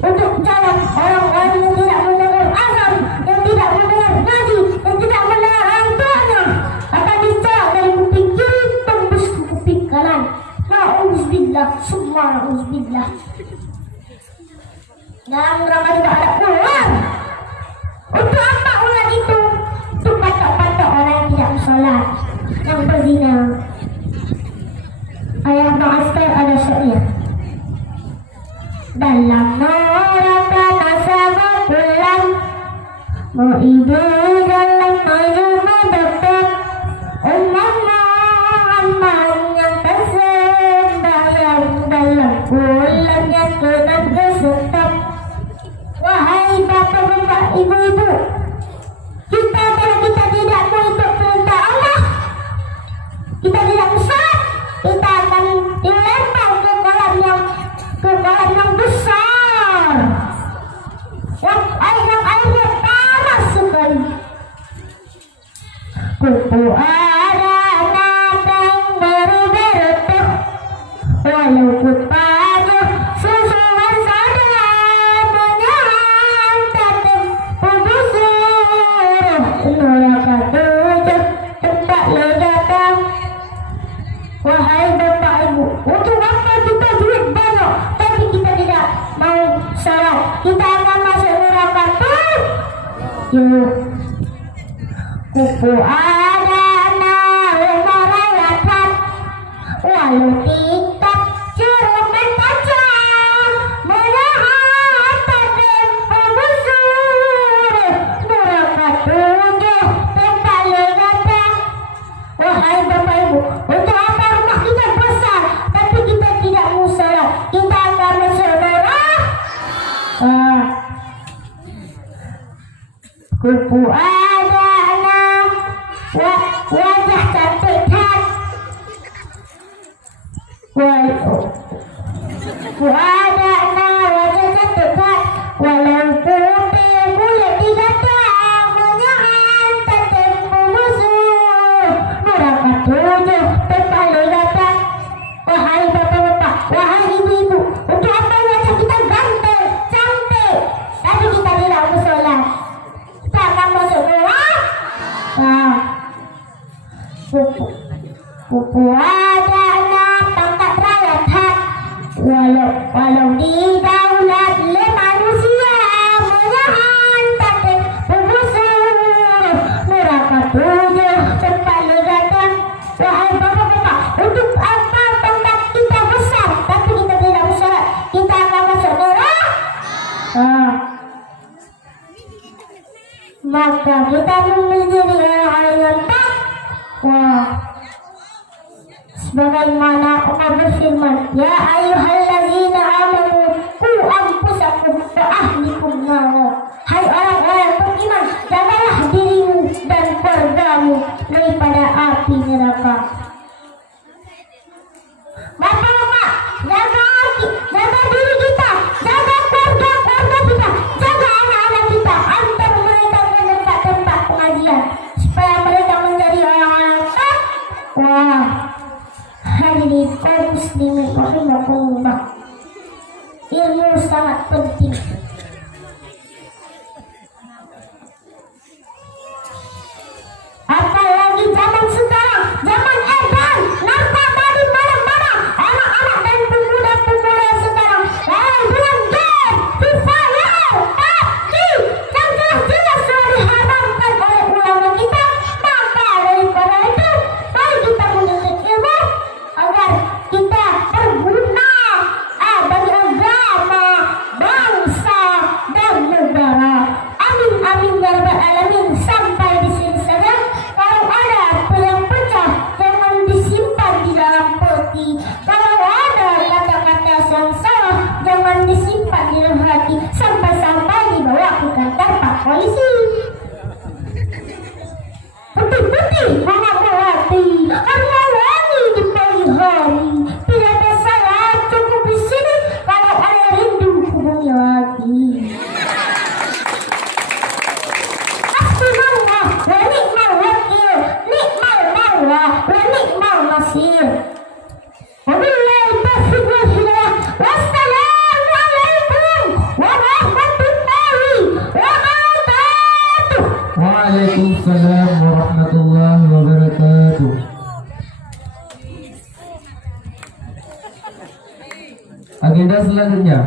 untuk jalan orang-orang yang tidak mendengar azan, yang tidak mendengar ngaji, yang tidak mendengar orang tuanya, akan dicela dari kuping kiri tembus ke kuping kanan. Na'udzubillah, summa na'udzubillah. Dalam neraka juga ada ular. Untuk apa ular itu? Untuk patok-patok orang yang tidak sholat, yang berzina. Ayat Ba'astar ada syair. Dalam neraka nasaba pulang, mau ibu dalam maju mendekat, umat Muhammad yang tersembahyang dalam bulan yang genap kesetap. Wahai bapak-bapak, ibu-ibu, kalau kita tidak mau ikut perintah Allah, kita tidak sholat, kita akan dilempar ke kolam yang besar, yang airnya panas sekali. Kupu ada anak yang baru-baru, walau kupanya susuan saja menyantai pembusur neraka tujuh tempat ledakan. Wahai bapak ibu, untuk apa kita duit banyak tapi kita tidak mau sholat, kita akan masuk neraka tujuh. Kupu ada anak merayakan, walau kita cermin tajam menahan tajam pembusur neraka tujuh tempat ledakan. Wahai bapak ibu, untuk apa rumah kita besar tapi kita tidak mau sholat, kita akan masuk neraka. Kupu ada anak wajah cantik kan, ada anak wajah cantik kan, walau putih kulit digata menyahan tajam pembusur neraka tujuh tempat ledakan. Wahai bapak-bapak, wahai ibu-ibu, untuk apa wajah kita ganteng, cantik tapi kita tidak mau sholat, kita akan masuk neraka. Kupu ada anak pangkat rakyat, walau didaulat oleh manusia menyahan tajam pembusur neraka tujuh tempat ledakan. Wahai bapak-bapak, untuk apa pangkat kita besar tapi kita tidak sholat, kita akan masuk neraka. Maka kita menjadi orang yang takwa. Sebagaimana Allah berfirman, ya ayyuhallazina amanu qu anfusakum wa ahlikum nar. Hai orang-orang yang beriman, jagalah dirimu dan keluargamu daripada api neraka. Bapak-bapak, jaga diri kita, jaga keluarga kita, jaga anak-anak kita, antar mereka ke tempat pengajian supaya mereka menjadi orang-orang takwa. Hadirin kaum muslimin rahimakumullah, ilmu sangat penting. Apalagi zaman sekarang, zaman edan, narkoba di mana-mana, anak-anak dan pemuda-pemuda sekarang dengan game, FIFA, PUBG yang jelas-jelas sudah diharamkan oleh ulama kita. Maka daripada itu, mari kita menuntut ilmu agar kita berguna bagi agama, bangsa, dan negara. Amin amin ya rabbal alamin. Sampai di sini saja. Kalau ada yang pecah, jangan disimpan di dalam peti. Kalau ada kata-kata yang salah, jangan disimpan di dalam hati sampai-sampai dibawa ke kantor Pak Polisi. Putih-putih menghati, warna-warni di pagi hari. Tidak ada salah, cukup di sini. Kalau ada rindu, hubungi lagi. Hasbunallah wa ni'mal wakil, ni'mal maula wa ni'mal nasir. Wabillahi taufiq wal hidayah. Wassalamu alaikum Waalaikumsalam warahmatullahi wabarakatuh. Agenda selanjutnya